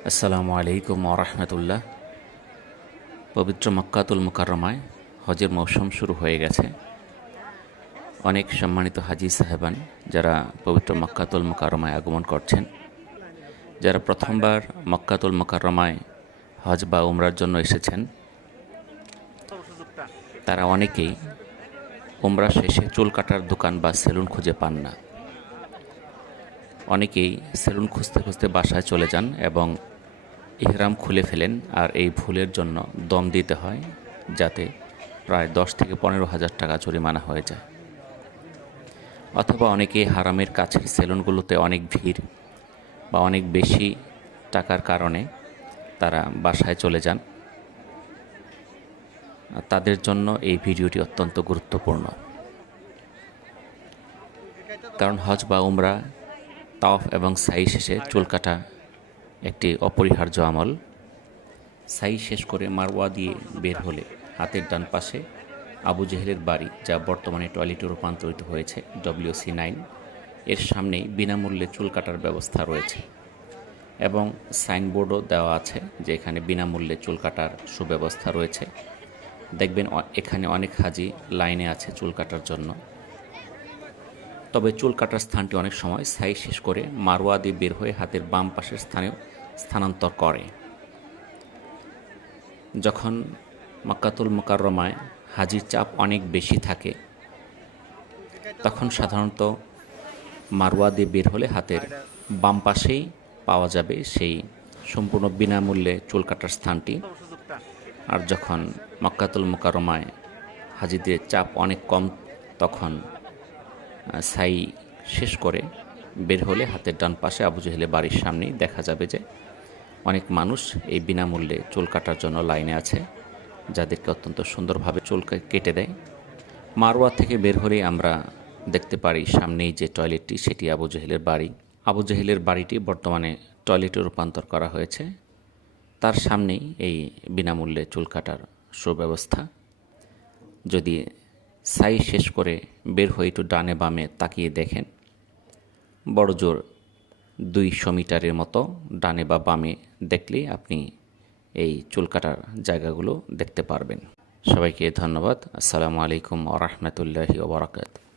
আসসালামু আলাইকুম ওরহমতুল্লাহ। পবিত্র মক্কাতুল মুকাররমায় হজের মৌসুম শুরু হয়ে গেছে। অনেক সম্মানিত হাজি সাহেবান যারা পবিত্র মক্কাতুল মুকাররমায় আগমন করছেন, যারা প্রথমবার মক্কাতুল মুকাররমায় হজ বা উমরার জন্য এসেছেন, তারা অনেকেই উমরা শেষে চুল কাটার দোকান বা সেলুন খুঁজে পান না। অনেকেই সেলুন খুঁজতে খুঁজতে বাসায় চলে যান এবং ইহরাম খুলে ফেলেন, আর এই ভুলের জন্য দম দিতে হয়, যাতে প্রায় 10 থেকে 15,000 টাকা জরিমানা হয়ে যায়। অথবা অনেকেই হারামের কাছের সেলুনগুলোতে অনেক ভিড় বা অনেক বেশি টাকার কারণে তারা বাসায় চলে যান। তাদের জন্য এই ভিডিওটি অত্যন্ত গুরুত্বপূর্ণ, কারণ হজ বা উমরা, তাওয়াফ এবং সাই শেষে চুল কাটা একটি অপরিহার্য আমল। সাই শেষ করে মারওয়া দিয়ে বের হলে হাতের ডান পাশে আবু জেহেলের বাড়ি, যা বর্তমানে টয়লেটে রূপান্তরিত হয়েছে, WC9, এর সামনেই বিনামূল্যে চুল কাটার ব্যবস্থা রয়েছে এবং সাইনবোর্ডও দেওয়া আছে যে এখানে বিনামূল্যে চুল কাটার সুব্যবস্থা রয়েছে। দেখবেন এখানে অনেক হাজি লাইনে আছে চুল কাটার জন্য। তবে চুল কাটার স্থানটি অনেক সময় সাই শেষ করে মারওয়া দিয়ে বের হয়ে হাতের বাম পাশের স্থানেও স্থানান্তর করে। যখন মক্কাতুল মুকাররমায় হাজির চাপ অনেক বেশি থাকে, তখন সাধারণত মারওয়া দিয়ে বের হলে হাতের বাম পাশেই পাওয়া যাবে সেই সম্পূর্ণ বিনামূল্যে চুল কাটার স্থানটি। আর যখন মক্কাতুল মুকাররমায় হাজিদের চাপ অনেক কম, তখন সাই শেষ করে বের হলে হাতের ডান পাশে আবু জেহেলের বাড়ির সামনেই দেখা যাবে যে অনেক মানুষ এই বিনামূল্যে চুল কাটার জন্য লাইনে আছে, যাদেরকে অত্যন্ত সুন্দরভাবে চুল কেটে দেয়। মারওয়া থেকে বের হলেই আমরা দেখতে পারি সামনেই যে টয়লেটটি, সেটি আবু জেহেলের বাড়ি। আবু জেহেলের বাড়িটি বর্তমানে টয়লেটে রূপান্তর করা হয়েছে। তার সামনেই এই বিনামূল্যে চুল কাটার সুব্যবস্থা। যদি সাই শেষ করে বের হয়ে একটু ডানে বামে তাকিয়ে দেখেন, বড় জোর 200 মিটারের মতো ডানে বা বামে দেখলেই আপনি এই চুল কাটার জায়গাগুলো দেখতে পারবেন। সবাইকে ধন্যবাদ। আসসালামু আলাইকুম ওয়া রাহমাতুল্লাহি ওয়া বারাকাতুহু।